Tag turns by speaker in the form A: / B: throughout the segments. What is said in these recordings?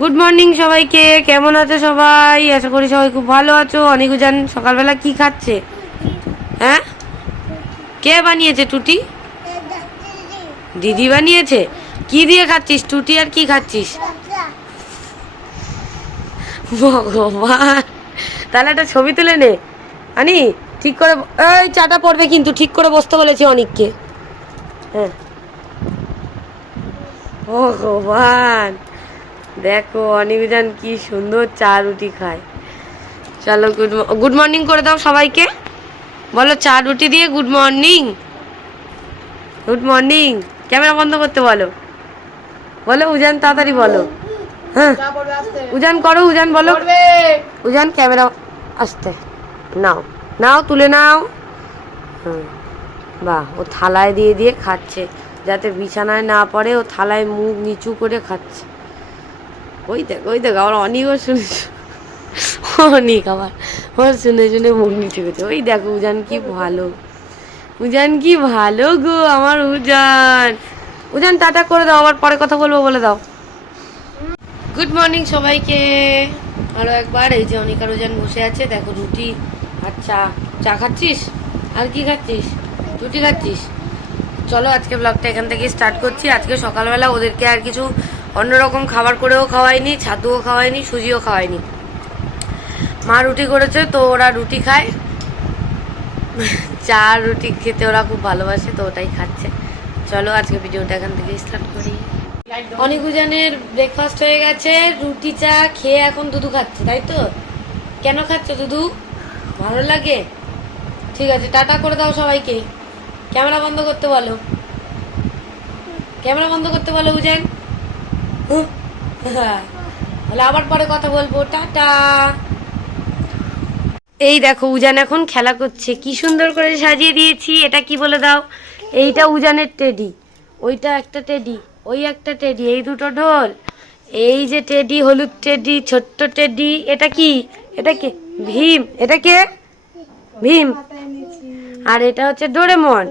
A: Good morning সবাইকে, কেমন আছো সবাই? আশা করি সবাই খুব ভালো আছো। অনেক জান, সকালবেলা কি খাচ্ছে? হ্যাঁ? কে বানিয়েছে টুটি? দিদি বানিয়েছে? কি দিয়ে খাচ্ছিস? টুটি আর কি খাচ্ছিস? ভগবান। তাহলে একটা ছবি তুলে নে। আনি, ঠিক করে এই চাটা পড়বে কিন্তু, ঠিক করে বসতে বলেছি অনেককে। হ্যাঁ। ভগবান। দেখো অনিবিধান কি সুন্দর চা রুটি খায়। চলো গুড গুড মর্নিং করে দাও সবাইকে। বলো চা রুটি দিয়ে good morning good morning camera বন্ধ করতে বলো। বলো উজান তাড়াতাড়ি বলো। হ্যাঁ। উজান করো উজান বলো। উজান ক্যামেরা আসতে। নাও। নাও তুলে নাও। হুম। বাহ ও থালায় দিয়ে দিয়ে খাচ্ছে। যাতে বিছানায় না পড়ে ও থালায় মুখ নিচু করে খাচ্ছে। ওই দেখ ওই দেখ আবার অনিকও শুনেছ। অনিক আবার। ওর শুনে শুনে মুখ নিচু ওই দেখো, উজান কি ভালো। উজান কি ভালো গো, আমার উজান। উজান, টাটা করে দাও, আবার পরে কথা বলব, বলে দাও। গুড মর্নিং সবাইকে। আরও একবার, এই যে অনিকার উজান বসে আছে। দেখো, রুটি আর চা। চা খাচ্ছিস? আর কি খাচ্ছিস? রুটি খাচ্ছিস? চলো, আজকে ব্লগটা এখান থেকে স্টার্ট করছি। আজকে সকালবেলা ওদেরকে আর কিছু অন্যরকম খাবার করেও খাওয়াইনি ছাতুও খাওয়াইনি সুজিও খাওয়াইনি মা রুটি করেছে, তো ওরা রুটি খায়। চা, রুটি খেতে ওরা খুব ভালোবাসে, তো ওটাই খাচ্ছে। চলো আজকে ভিডিওটা এখান থেকে স্টার্ট করি। অনেক উজানের ব্রেকফাস্ট হয়ে গেছে, রুটি, চা খেয়ে এখন দুধু খাচ্ছে, তাই তো? কেন খাচ্ছ দুধু? ভালো লাগে? ঠিক আছে, টাটা করে দাও সবাইকে। ক্যামেরা বন্ধ করতে বলো। ক্যামেরা বন্ধ করতে বলো, উজান। তাহলে আবার পরে কথা বলব, টাটা। এই দেখো, উজান এখন খেলা করছে। কি সুন্দর করে সাজিয়ে দিয়েছি, এটা কি বলে দাও? এইটা উজানের টেডি ওইটা একটা টেডি ওই একটা টেডি এই দুটো ঢোল, এই যে টেডি হলুদ টেডি ছোট্ট টেডি এটা কি? এটা কে? ভীম। এটা কে? ভীম। আর এটা হচ্ছে ডোরেমন।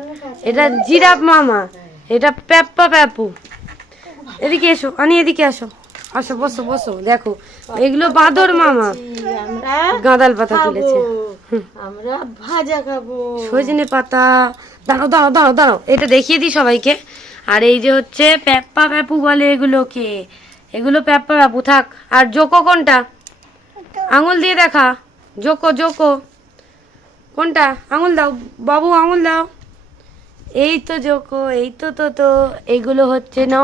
A: এটা জিরাফ মামা। এটা পেপ্পা পেপু এদিকে এসো আনি এদিকে আসো। আসো বসো বসো দেখো এগুলো বাঁদর মামা। গাঁদাল পাতা তুলেছে।
B: আমরা ভাজা খাব।
A: সজনে পাতা। দাঁড়াও দাঁড়াও দাঁড়াও দাঁড়াও এটা দেখিয়ে দিই সবাইকে। আর এই যে হচ্ছে পেপ্পা পেপু বলে এগুলোকে। এগুলো পেপ্পা পেপু থাক। আর জোকো কোনটা? আঙুল দিয়ে দেখা। জোকো জোকো। কোনটা? আঙুল দাও বাবু আঙুল দাও। এই তো জোকো এই তো তো তো এগুলো হচ্ছে ন।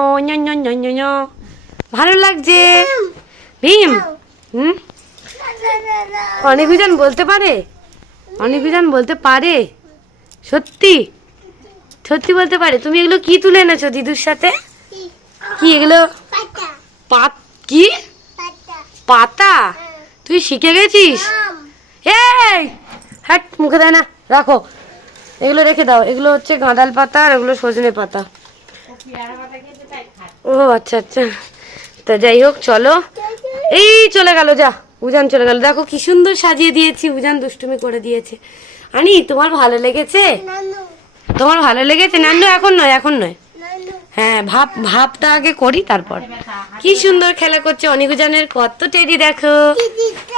A: ভালো লাগছে? ভীম? হুম? অনেকজন বলতে পারে? অনেকজন বলতে পারে? সত্যি? সত্যি বলতে পারে? তুমি এগুলো কি তুলে এনেছো দিদুর সাথে? কি এগুলো? পাত কি? পাতা? তুই শিখে গেছিস? এই হ্যাট মুখে দেয় না রাখো। এগুলো রেখে দাও। এগুলো হচ্ছে গাঁদাল পাতা আর এগুলো সজনে পাতা। ও আচ্ছা আচ্ছা। তা যাই হোক চলো। এই চলে গেল যা। উজান চলে গেল। দেখো কি সুন্দর সাজিয়ে দিয়েছি। উজান দুষ্টুমি করে দিয়েছে। আনি তোমার ভালো লেগেছে? তোমার ভালো লেগেছে? নান্নু এখন নয় এখন নয়। হ্যাঁ ভাব ভাবটা আগে করি তারপর। কি সুন্দর খেলা করছে অনিকুজানের কত টেডি দেখো।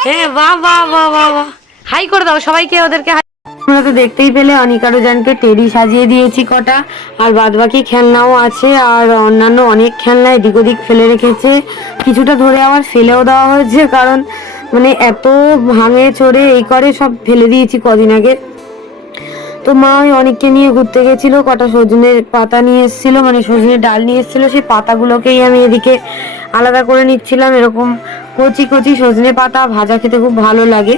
A: হ্যাঁ বাহ বাহ বাহ বাহ বাহ। হাই করে দাও সবাইকে ওদেরকে তোমরা তো দেখতেই পেলে, অনিকারুজানকে টেডি সাজিয়ে দিয়েছি কটা। আর বাদ বাকি খেলনাও আছে, আর অন্যান্য অনেক খেলনা এদিক ওদিক ফেলে রেখেছে। কিছুটা ধরে আবার ফেলেও দেওয়া হয়েছে, কারণ মানে এত ভাঙে চড়ে এই করে সব ফেলে দিয়েছি কদিন আগে। তো মা ওই অনেককে নিয়ে ঘুরতে গেছিল, কটা সজনের পাতা নিয়ে এসেছিল মানে সজনের ডাল নিয়ে এসেছিল, সেই পাতাগুলোকেই আমি এদিকে আলাদা করে নিচ্ছিলাম, এরকম কচি কচি সজনে পাতা ভাজা খেতে খুব ভালো লাগে।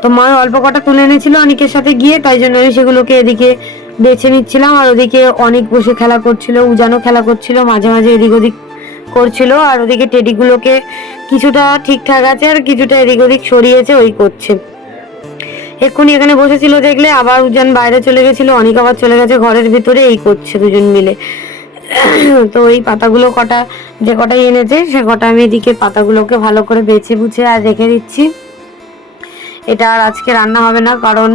A: তো মা অল্প কটা তুলে এনেছিল অনেকের সাথে গিয়ে, তাই জন্য আমি সেগুলোকে এদিকে বেছে নিচ্ছিলাম। আর ওদিকে অনেক বসে খেলা করছিল উজানো খেলা করছিল, মাঝে মাঝে এদিক ওদিক করছিল। আর ওদিকে টেডিগুলোকে কিছুটা ঠিকঠাক আছে আর কিছুটা এদিক ওদিক সরিয়েছে, ওই করছে। এক্ষুনি এখানে বসেছিল দেখলে আবার উজান বাইরে চলে গেছিল, অনেক আবার চলে গেছে ঘরের ভিতরে, এই করছে দুজন মিলে। তো ওই পাতাগুলো কটা, যে কটাই এনেছে, সে কটা আমি এদিকে পাতাগুলোকে ভালো করে বেছে বুছে আর রেখে দিচ্ছি। এটা আর আজকে রান্না হবে না, কারণ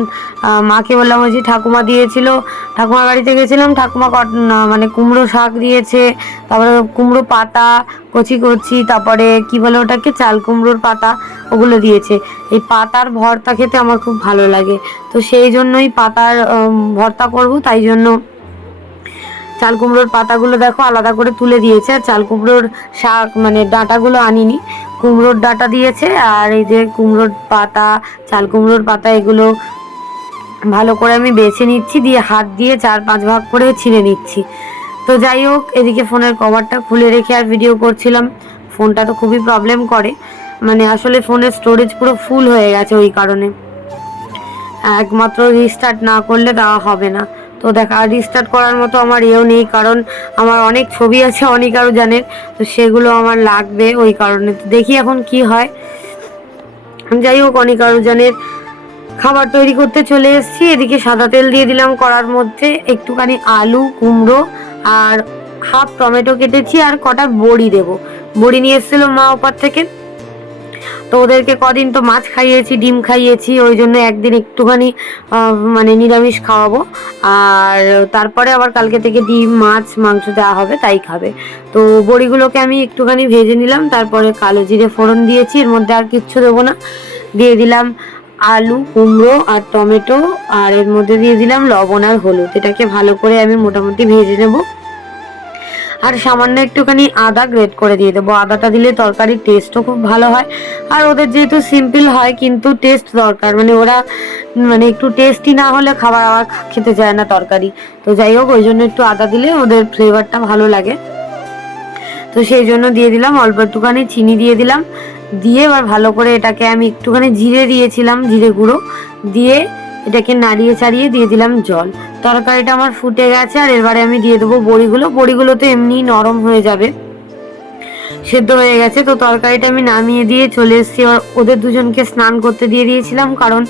A: মাকে বললাম ওই যে ঠাকুমা দিয়েছিল। ঠাকুমার বাড়িতে গেছিলাম, ঠাকুমা মানে কুমড়ো শাক দিয়েছে, তারপরে কুমড়ো পাতা, কচি কচি, তারপরে কি বলে ওটাকে, চাল কুমড়োর পাতা, ওগুলো দিয়েছে। এই পাতার ভর্তা খেতে আমার খুব ভালো লাগে, তো সেই জন্যই পাতার ভর্তা করব, তাই জন্য চাল কুমড়োর পাতাগুলো দেখো আলাদা করে তুলে দিয়েছে, আর চাল কুমড়োর শাক মানে ডাঁটাগুলো আনিনি। কুমড়োর ডাটা দিয়েছে আর এই যে কুমড়োর পাতা, চাল কুমড়োর পাতা, এগুলো ভালো করে আমি বেছে নিচ্ছি, দিয়ে হাত দিয়ে চার পাঁচ ভাগ করে ছিঁড়ে নিচ্ছি। তো যাই হোক, এদিকে ফোনের কভারটা খুলে রেখে আর ভিডিও করছিলাম। ফোনটা তো খুবই প্রবলেম করে। মানে আসলে ফোনের স্টোরেজ পুরো ফুল হয়ে গেছে ওই কারণে। একমাত্র রিস্টার্ট না করলে দেওয়া হবে না। তো দেখা রিস্টার্ট করার মতো আমার এও নেই, কারণ আমার অনেক ছবি আছে অনেক আরও জানেন তো সেগুলো আমার লাগবে ওই কারণে। তো দেখি এখন কি হয়। যাই হোক, অনেক আরও জানের খাবার তৈরি করতে চলে এসেছি। এদিকে সাদা তেল দিয়ে দিলাম কড়ার মধ্যে একটুখানি আলু, কুমড়ো আর হাফ টমেটো কেটেছি আর কটা বড়ি দেব। বড়ি নিয়ে এসেছিল মা ওপার থেকে। তো ওদেরকে কদিন তো মাছ খাইয়েছি, ডিম খাইয়েছি, ওই জন্য একদিন একটুখানি মানে নিরামিষ খাওয়াবো। আর তারপরে আবার কালকে থেকে ডিম, মাছ, মাংস দেওয়া হবে তাই খাবে। তো বড়িগুলোকে আমি একটুখানি ভেজে নিলাম, তারপরে কালো জিরে ফোড়ন দিয়েছি, এর মধ্যে আর কিচ্ছু দেবো না। দিয়ে দিলাম আলু, কুমড়ো আর টমেটো, আর এর মধ্যে দিয়ে দিলাম লবণ আর হলুদ। এটাকে ভালো করে আমি মোটামুটি ভেজে নেব। আর সামান্য একটুখানি আদা গ্রেট করে দিয়ে দেবো। আদাটা দিলে তরকারির টেস্টও খুব ভালো হয়। আর ওদের যেহেতু সিম্পল হয়, কিন্তু টেস্ট দরকার। মানে ওরা মানে একটু টেস্টি না হলে খাবার আবার খেতে চায় না তরকারি। তো যাই হোক, ওই জন্য একটু আদা দিলে ওদের ফ্লেভারটা ভালো লাগে। তো সেই জন্য দিয়ে দিলাম, অল্প একটুখানি চিনি দিয়ে দিলাম। দিয়ে এবার ভালো করে এটাকে আমি একটুখানি জিরে দিয়েছিলাম, জিরে গুঁড়ো। দিয়ে এটাকে নাড়িয়ে চাড়িয়ে দিয়ে দিলাম জল। তরকারিটা আমার ফুটে গেছে আর এবারে আমি দিয়ে দেবো বড়িগুলো। বড়িগুলো তো এমনি নরম হয়ে যাবে। সেদ্ধ হয়ে গেছে, তো তরকারিটা আমি নামিয়ে দিয়ে চলে এসেছি। ওদের দুজনকে স্নান করতে দিয়ে দিয়েছিলাম কারণ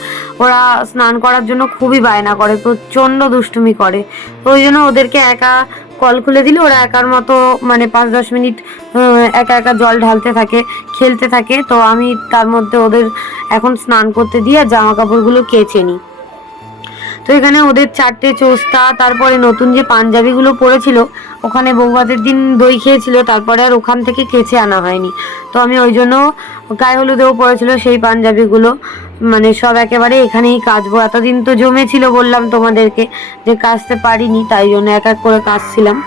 A: ওরা স্নান করার জন্য খুবই বায়না করে, প্রচণ্ড দুষ্টুমি করে। তো ওই জন্য ওদেরকে একা কল খুলে দিলে ওরা একার মতো মানে পাঁচ দশ মিনিট একা একা জল ঢালতে থাকে, খেলতে থাকে। তো আমি তার মধ্যে ওদের এখন স্নান করতে দিয়ে জামা কাপড়গুলো কেচে নিই। এখানে ওদের চারটে চোস্তা, তারপরে নতুন যে পাঞ্জাবিগুলো পরেছিল ওখানে বৌভাতের দিন দই খেয়েছিল, তারপরে আর ওখান থেকে কেচে আনা হয়নি। তো আমি ওই জন্য গায়ে হলুদেও পরেছিল সেই পাঞ্জাবিগুলো। মানে সব একেবারে এখানেই কাচবো। এতদিন তো জমেছিল বললাম তোমাদেরকে যে কাচতে পারিনি, তাই জন্য এক এক করে কাচছিলাম।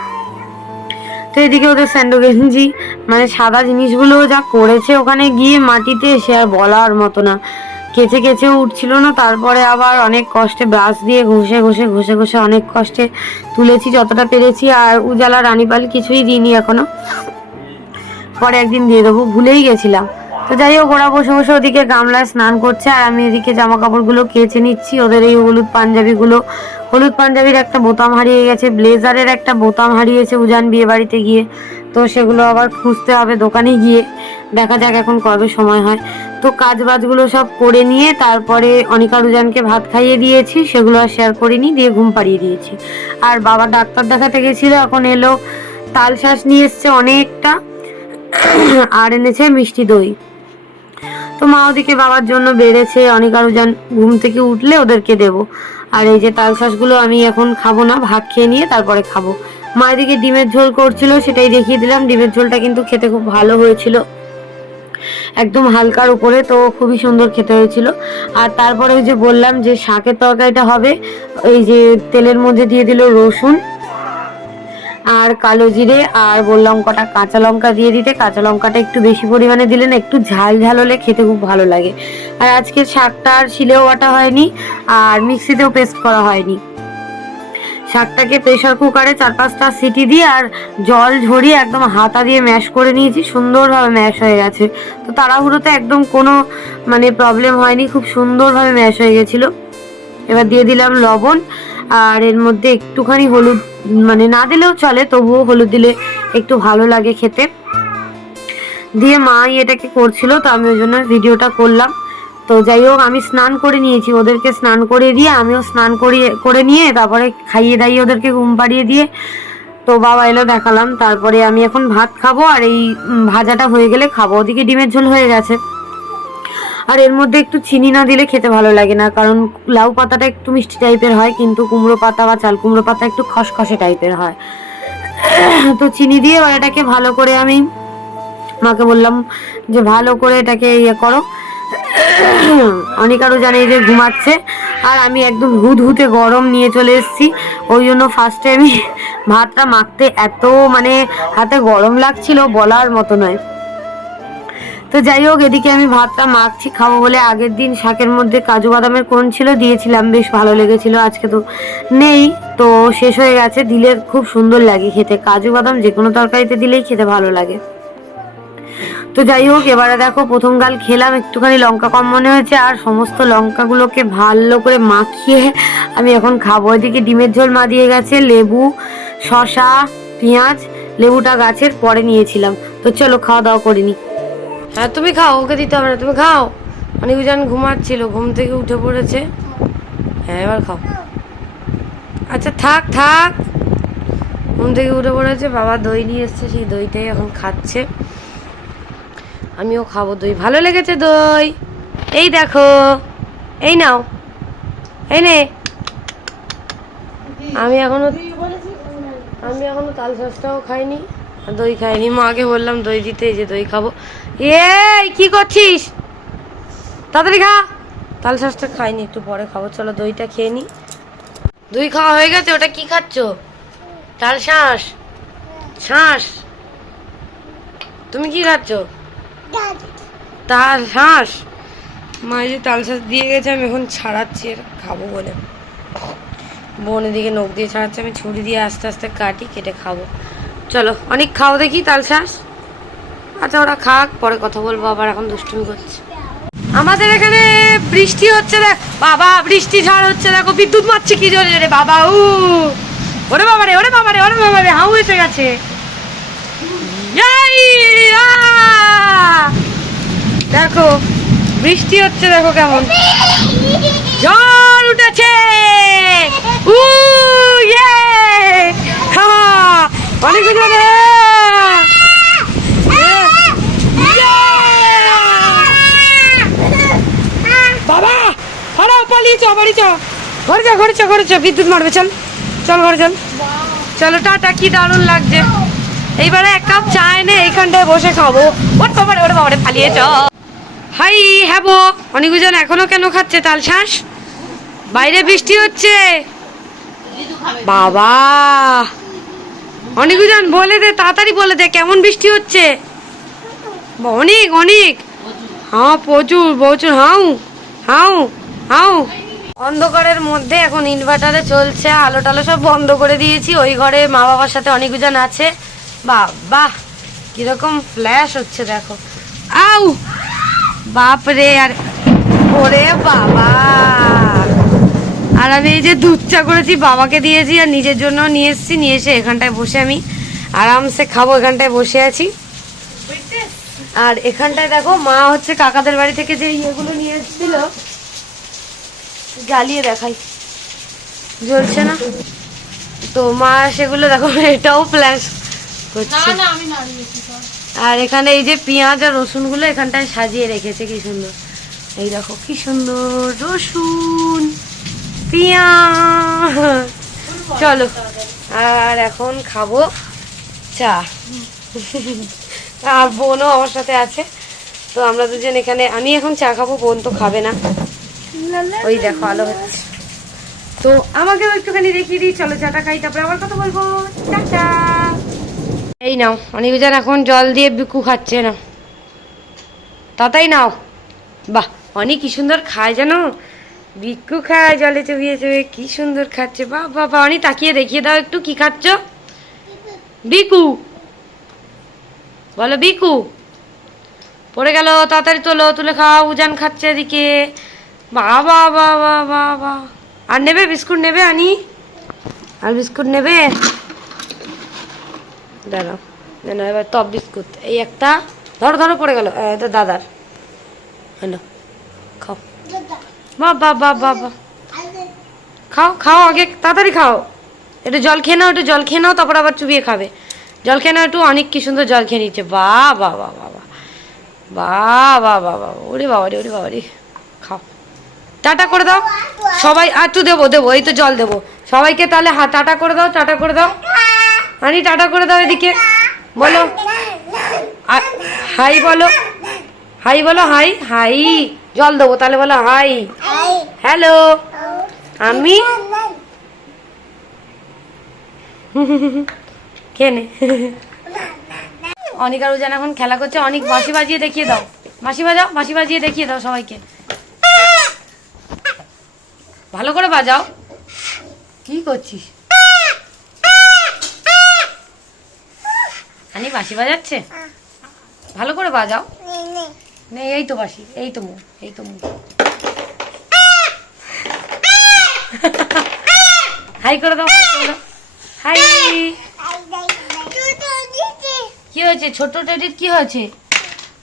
A: তো এদিকে ওদের স্যান্ডো গেঞ্জি মানে সাদা জিনিসগুলো যা করেছে ওখানে গিয়ে মাটিতে সে আর বলার মতো না। কেচে কেচে উঠছিল না, তারপরে আবার অনেক কষ্টে ব্রাশ দিয়ে ঘষে ঘষে ঘষে ঘষে অনেক কষ্টে তুলেছি যতটা পেরেছি, আর উজালা রানীপাল কিছুই দিইনি এখনও। পরে একদিন দিয়ে দেবো, ভুলেই গেছিলাম। তো যাই হোক, ওরা বসে বসে ওদিকে গামলায় স্নান করছে, আর আমি এদিকে জামা কাপড়গুলো কেচে নিচ্ছি। ওদের এই হলুদ পাঞ্জাবিগুলো, হলুদ পাঞ্জাবির একটা বোতাম হারিয়ে গেছে, ব্লেজারের একটা বোতাম হারিয়েছে উজান বিয়ে বাড়িতে গিয়ে। তো সেগুলো আবার খুঁজতে হবে দোকানে গিয়ে। দেখা যাক এখন কবে সময় হয়। তো কাজ বাজগুলো সব করে নিয়ে তারপরে অনিকা রুজানকে ভাত খাইয়ে দিয়েছি, সেগুলো আর শেয়ার করিনি, দিয়ে ঘুম পাড়িয়ে দিয়েছি। আর বাবা ডাক্তার দেখাতে গেছিল, এখন এলো, তাল শ্বাস নিয়ে এসছে অনেকটা, আর এনেছে মিষ্টি দই। তো মা ওদিকে বাবার জন্য বেড়েছে অনেক যান ঘুম থেকে উঠলে ওদেরকে দেবো। আর এই যে তাল শাঁসগুলো আমি এখন খাব না, ভাত খেয়ে নিয়ে তারপরে খাব। মা এদিকে ডিমের ঝোল করছিল, সেটাই দেখিয়ে দিলাম, ডিমের ঝোলটা কিন্তু খেতে খুব ভালো হয়েছিল। একদম হালকার উপরে, তো খুবই সুন্দর খেতে হয়েছিল। আর তারপরে ওই যে বললাম যে শাকের তরকারিটা হবে, এই যে তেলের মধ্যে দিয়ে দিল রসুন আর কালো জিরে, আর বললাম কটা কাঁচা লঙ্কা দিয়ে দিতে। কাঁচা লঙ্কাটা একটু বেশি পরিমাণে দিলে না একটু ঝাল ঝাল হলে খেতে খুব ভালো লাগে। আর আজকে শাকটা আর শিলেও বাটা হয়নি, আর মিক্সিতেও পেস্ট করা হয়নি। শাকটাকে প্রেশার কুকারে চার পাঁচটা সিটি দিয়ে আর জল ঝরিয়ে একদম হাতা দিয়ে ম্যাশ করে নিয়েছি। সুন্দরভাবে ম্যাশ হয়ে গেছে। তো তাড়াহুড়োতে একদম কোনো মানে প্রবলেম হয়নি, খুব সুন্দরভাবে ম্যাশ হয়ে গেছিল। এবার দিয়ে দিলাম লবণ আর এর মধ্যে একটুখানি হলুদ মানে না দিলেও চলে, তবুও হলুদ দিলে একটু ভালো লাগে খেতে। দিয়ে মাই এটাকে করছিল, তো আমি ওই জন্য ভিডিওটা করলাম। তো যাই হোক, আমি স্নান করে নিয়েছি। ওদেরকে স্নান করে দিয়ে আমিও স্নান করিয়ে, করে নিয়ে তারপরে খাইয়ে দাইয়ে ওদেরকে ঘুম পাড়িয়ে দিয়ে তো বাবা এলো দেখালাম। তারপরে আমি এখন ভাত খাব আর এই ভাজাটা হয়ে গেলে খাব। ওদিকে ডিমের ঝোল হয়ে গেছে। আর এর মধ্যে একটু চিনি না দিলে খেতে ভালো লাগে না, কারণ লাউ পাতাটা একটু মিষ্টি টাইপের হয়, কিন্তু কুমড়ো পাতা বা চাল কুমড়ো পাতা একটু খসখসে টাইপের হয়। তো চিনি দিয়ে এটাকে ভালো করে আমি মাকে বললাম যে ভালো করে এটাকে ইয়ে করো অনেক আরও জানে যে ঘুমাচ্ছে, আর আমি একদম হুদ হুতে গরম নিয়ে চলে এসেছি। ওই জন্য ফার্স্টে আমি ভাতটা মাখতে এত মানে হাতে গরম লাগছিল বলার মতো নয়। তো যাই হোক, এদিকে আমি ভাতটা মাখছি, খাব বলে আগের দিন শাকের মধ্যে কাজু বাদামের কোন ছিল দিয়েছিলাম, বেশ ভালো লেগেছিল, আজকে তো নেই। তো শেষ হয়ে গেছে, দিলে খুব সুন্দর লাগে খেতে। কাজু বাদাম যে কোনো তরকারিতে দিলেই খেতে ভালো লাগে। তো যাই হোক, এবারে দেখো প্রথম গাল খেলাম, একটুখানি লঙ্কা কম মনে হয়েছে, আর সমস্ত লঙ্কাগুলোকে ভালো করে মাখিয়ে আমি এখন খাব। এদিকে ডিমের ঝোল মা দিয়ে গেছে, লেবু শশা পেঁয়াজ, লেবুটা গাছের পরে নিয়েছিলাম। তো চলো খাওয়া দাওয়া করিনি হ্যাঁ তুমি খাও, ওকে দিতে হবে না, তুমি খাও। অনেক জন ঘুমাচ্ছিল, ঘুম থেকে উঠে পড়েছে। হ্যাঁ এবার খাও। আচ্ছা থাক থাক। ঘুম থেকে উঠে পড়েছে, বাবা দই নিয়ে এসছে, সেই দইটাই এখন খাচ্ছে। আমিও খাব দই। ভালো লেগেছে দই। এই দেখো, এই নাও। এই নে। আমি এখনও আমি এখনও তাল শাঁসটাও খাইনি দই খাইনি। মাকে বললাম দই দিতে যে দই খাব। এই, কি করছিস? তাড়াতাড়ি খা। তাল শাঁসটা খাইনি, একটু পরে খাব। চলো দইটা খেয়ে নি। দই খাওয়া হয়ে গেছে, ওটা কি খাচ্ছ? তাল শাঁস শাঁস তুমি কি খাচ্ছ? তাল শাঁস মা যে তাল শাঁস দিয়ে গেছে, আমি এখন ছাড়াচ্ছি, আর খাব বলে। বোন এদিকে নখ দিয়ে ছাড়াচ্ছে, আমি ছুরি দিয়ে আস্তে আস্তে কাটি, কেটে খাব। চলো, অনেক খাও দেখি তাল শাঁস আচ্ছা ওরা খাক, পরে কথা বলব, আবার এখন দুষ্টুমি করছে। আমাদের এখানে বৃষ্টি হচ্ছে দেখ, বাবা, বৃষ্টি ঝড় হচ্ছে, দেখো, বিদ্যুৎ মারছে কি জোরে জোরে বাবা, উ। ওরে বাবা রে ওরে বাবা রে ওরে বাবা রে হাউ এসে গেছে! দেখো, বৃষ্টি হচ্ছে, দেখো কেমন। জল উঠেছে! ঘরে চ ঘরে বিদ্যুৎ মারবে, চল। চল, ঘরে চল। চলো, টাটা, কি দারুণ লাগছে। এইবারে এক কাপ চা এনে এইখানটায় বসে খাব। ওর বাবারে ওর বাবারে, পালিয়ে চ হাই, হ্যাবো অনিকুজন এখনও কেন খাচ্ছে তাল শ্বাস বাইরে বৃষ্টি হচ্ছে। বাবা! অনিকুজন বলে দে, তাড়াতাড়ি বলে দে, কেমন বৃষ্টি হচ্ছে? অনেক অনেক। হ্যাঁ প্রচুর প্রচুর, হাউ হাউ হাউ। অন্ধকারের মধ্যে এখন ইনভার্টারে চলছে আলো টালো সব বন্ধ করে দিয়েছি। ওই ঘরে মা বাবার সাথে অনেকজন আছে। বাহ কীরকম ফ্ল্যাশ হচ্ছে দেখো। আউ বাপ রে আর ওরে বাবা। আর আমি এই যে দুধ চা করেছি, বাবাকে দিয়েছি, আর নিজের জন্য নিয়ে এসেছি, নিয়ে এসে এখানটায় বসে আমি আরামসে খাব, এখানটায় বসে আছি। আর এখানটায় দেখো, মা হচ্ছে কাকাদের বাড়ি থেকে যে ইয়েগুলো নিয়ে এসেছিল, জ্বালিয়ে দেখাই। জ্বলছে না? তো মা সেগুলো দেখো, এটাও ফ্ল্যাশ করছে। আর এখানে এই যে পেঁয়াজ আর রসুনগুলো এখানটায় সাজিয়ে রেখেছে কি সুন্দর। এই দেখো কি সুন্দর রসুন পেঁয়াজ। চলো আর এখন খাব চা। আর বোনও আমার সাথে আছে তো আমরা দুজন এখানে আমি এখন চা খাব বোন তো খাবে না। ওই দেখো আলো হচ্ছে। তো আমাকেও একটুখানি দেখিয়ে দিই চলো চাটা খাই তারপরে আবার কথা বলব। টাটা! এই নাও অনেক অনিকজন এখন জল দিয়ে বিকু খাচ্ছে না তাতাই নাও। বাহ অনেক কি সুন্দর খায় জানো? বিকু খায়, জলে চবিয়ে চবিয়ে কি সুন্দর খাচ্ছে। বাহ বাবা অনেক তাকিয়ে দেখিয়ে দাও একটু, কি খাচ্ছ? বিকু। বলো, বিকু। পড়ে গেল, তাড়াতাড়ি তোলো, তুলে খাও, উজান খাচ্ছে এদিকে। বাবা বাবা বাবা আর নেবে, বিস্কুট নেবে, আনি? আর বিস্কুট নেবে? দাঁড়াও, না এবার টপ বিস্কুট এই একটা, ধরো ধরো, পড়ে গেল। এটা দাদার। হ্যালো খাও। বাবা বাবা বাবা খাও খাও আগে, তাড়াতাড়ি খাও। একটু জল খেয়ে নাও, একটু জল খেয়ে নাও, তারপর আবার চুবিয়ে খাবে। জল খেয়ে নাও, একটু অনেক কি সুন্দর জল খেয়ে নিচ্ছে। বা বা বা বা বা বাবা বাবা ওরে বাবা রে ওরে বাবা রে খাও। টাটা করে দাও। সবাই আর একটু দেবো দেবো, এই তো জল দেবো। সবাইকে তাহলে হা, টাটা করে দাও, টাটা করে দাও। আনি টাটা করে দাও এদিকে। বলো। হাই বলো। হাই বলো, হাই হাই। জল দেবো, তাহলে বলো, হাই। হ্যালো। আমি? কেনে অনিক আর উজান এখন খেলা করছে, অনেক বাঁশি বাজিয়ে দেখিয়ে দাও। বাঁশি বাজাও বাঁশি বাজিয়ে দেখিয়ে দাও সবাইকে। ভালো করে বাজাও। কি করছিস? আনি বাঁশি বাজাচ্ছে? ভালো করে বাজাও। নেই এই তো বাঁশি এই তো মুখ এই তো মুখ। হাই করে দাও হাই কি হয়েছে? ছোট টেডির কি হয়েছে?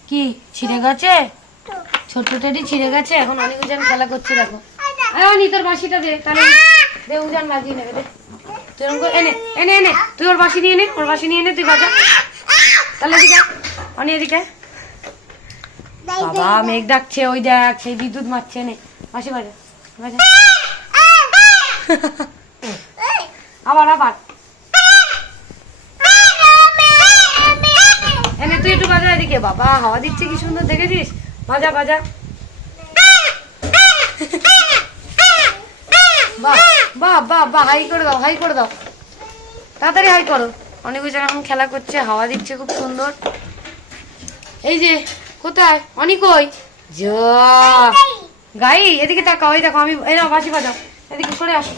A: কি ছিঁড়ে গেছে? ছোট টেডি ছিঁড়ে গেছে? এখন অনেক উজান খেলা করছে দেখো। অনি তোর বাঁশিটা দে তাহলে দে উজান বাজিয়ে নেবে দে। তুই এনে এনে এনে তুই ওর বাঁশি নিয়ে নে ওর বাঁশি নিয়ে নে তুই বাজা। তাহলে এদিকে। অনি এদিকে বাবা মেঘ ডাকছে ওই দেখ সেই বিদ্যুৎ মারছে নে। বাঁশি বাজা বাজা আবার আবার। এনে তুই একটু বাজা এদিকে। বাবা হাওয়া দিচ্ছে কি সুন্দর দেখেছিস? বাজা বাজা। বাহ বাহ বাহ বাহ হাই করে দাও হাই করে দাও। তাড়াতাড়ি হাই করো। অনেক জন এখন খেলা করছে, হাওয়া দিচ্ছে, খুব সুন্দর। এই যে, কোথায়? অনেক ওই গাই, এদিকে তাকাও ওই দেখো, আমি এই নাও বাঁশি বাজাও। এদিকে সরে আসো।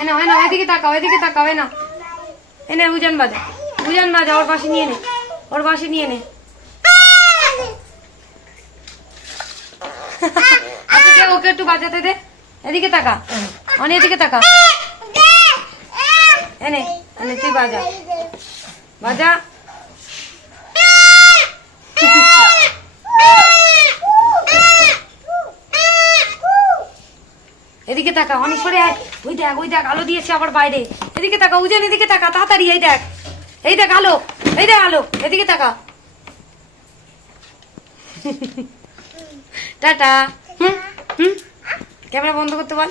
A: এনা এনা এদিকে তাকাও এদিকে তাকাও এনা এনে উজান বাজা। উজান বাজা, ওর বাঁশি নিয়ে নে। ওর বাঁশি নিয়ে নে। আচ্ছা ওকে একটু বাজাতে দে। এদিকে তাকা। অনি এদিকে তাকা। এনে এনে তুই বাজা। বাজা। এদিকে তাকা, অনেক সরে ওই দেখ ওই দেখ, আলো দিয়েছে আবার বাইরে। এদিকে তাকা, উজান, এদিকে তাকা, তাড়াতাড়ি এই দেখ। এই দেখ, আলো। এই দেখ, আলো। এদিকে তাকা। টাটা। হুম? ক্যামেরা বন্ধ করতে বল।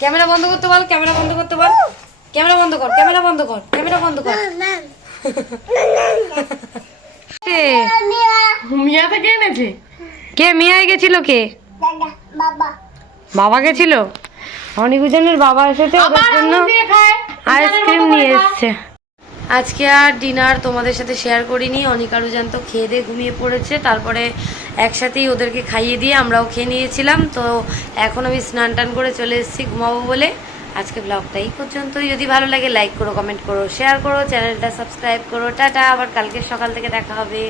A: ক্যামেরা বন্ধ করতে বল, ক্যামেরা বন্ধ করতে বল। ক্যামেরা বন্ধ কর ক্যামেরা বন্ধ কর ক্যামেরা বন্ধ কর। মিয়া থেকে এনেছে? কে মিয়া গেছিল কে? বাবা গেছিল? অনিকুজনের বাবা এসেছে ওদের জন্য আইসক্রিম নিয়ে এসছে। আজকে আর ডিনার তোমাদের সাথে শেয়ার করিনি অনিকারুজান তো খেয়ে দিয়ে ঘুমিয়ে পড়েছে তারপরে একসাথেই ওদেরকে খাইয়ে দিয়ে আমরাও খেয়ে নিয়েছিলাম তো এখন আমি স্নান টান করে চলে এসেছি ঘুমাবো বলে। আজকে ব্লগটা এই পর্যন্তই। যদি ভালো লাগে লাইক করো কমেন্ট করো শেয়ার করো চ্যানেলটা সাবস্ক্রাইব করো। টাটা, আবার কালকে সকাল থেকে দেখা হবে।